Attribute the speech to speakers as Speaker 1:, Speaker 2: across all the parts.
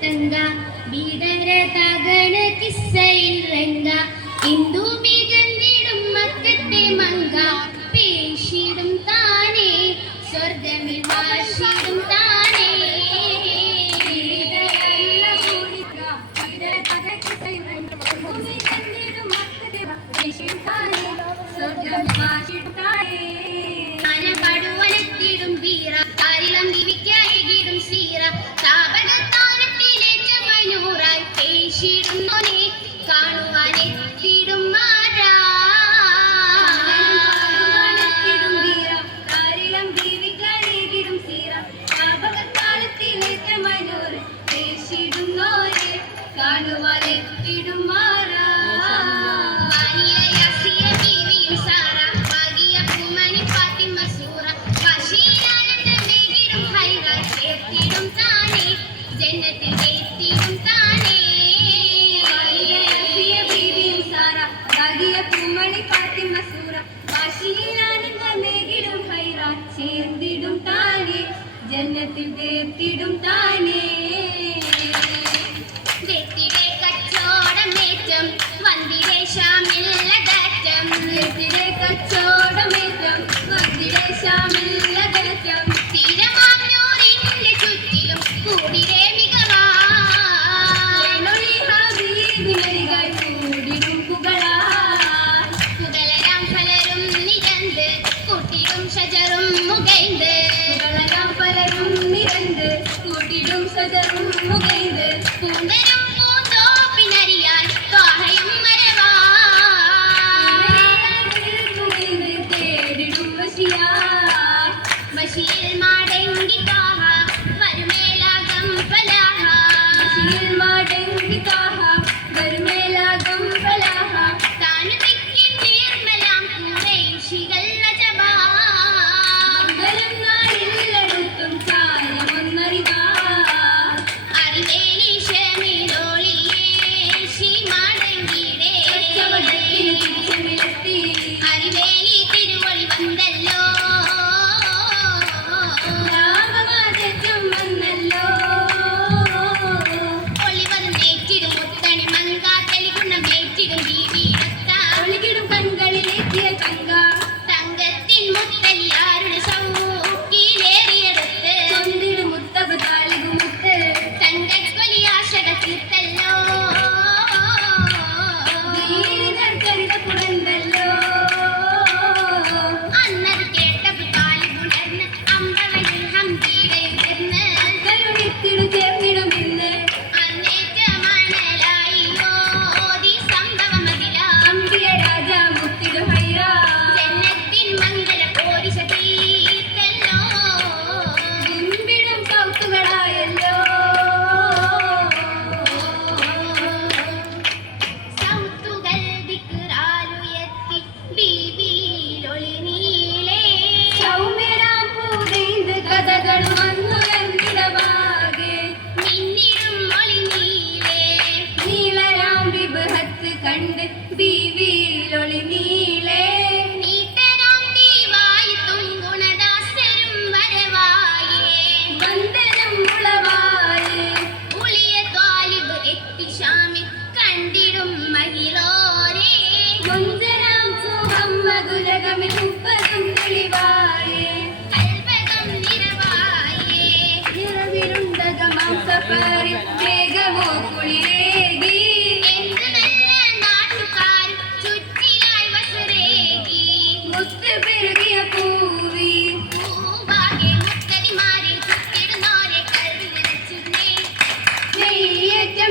Speaker 1: ತಂಗ ಬೀದರ ತಗಣ ಕಿಸ್ಸೈಲ್ ರಂಗ ಇಂದು ಮೀ you.
Speaker 2: കണ്ട് ദിവിയിലൊളി നീളേ. Somebody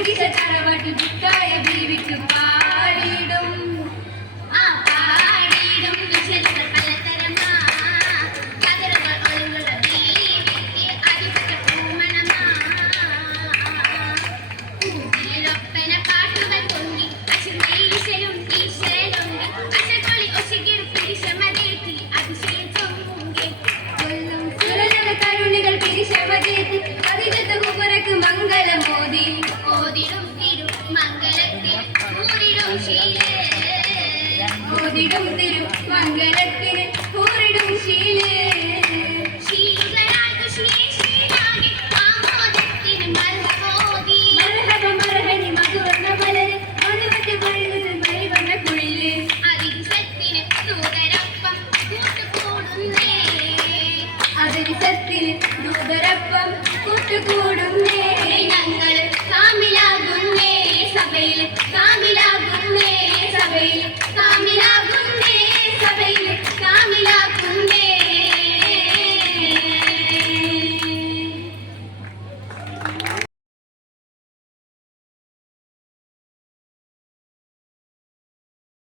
Speaker 2: ജീവിത തറവട്ട് ബുക്കായ ജീവിക്കുവാൻ മദ്രസത്തിൽ ദൂതരൊപ്പം കൂട്ടുകൂടുന്നേ
Speaker 1: ഞങ്ങൾ. കാമിലാകുന്നേ സഭയിൽ. കാമിലാകുന്നേ സഭയിൽ. കാമിലാകും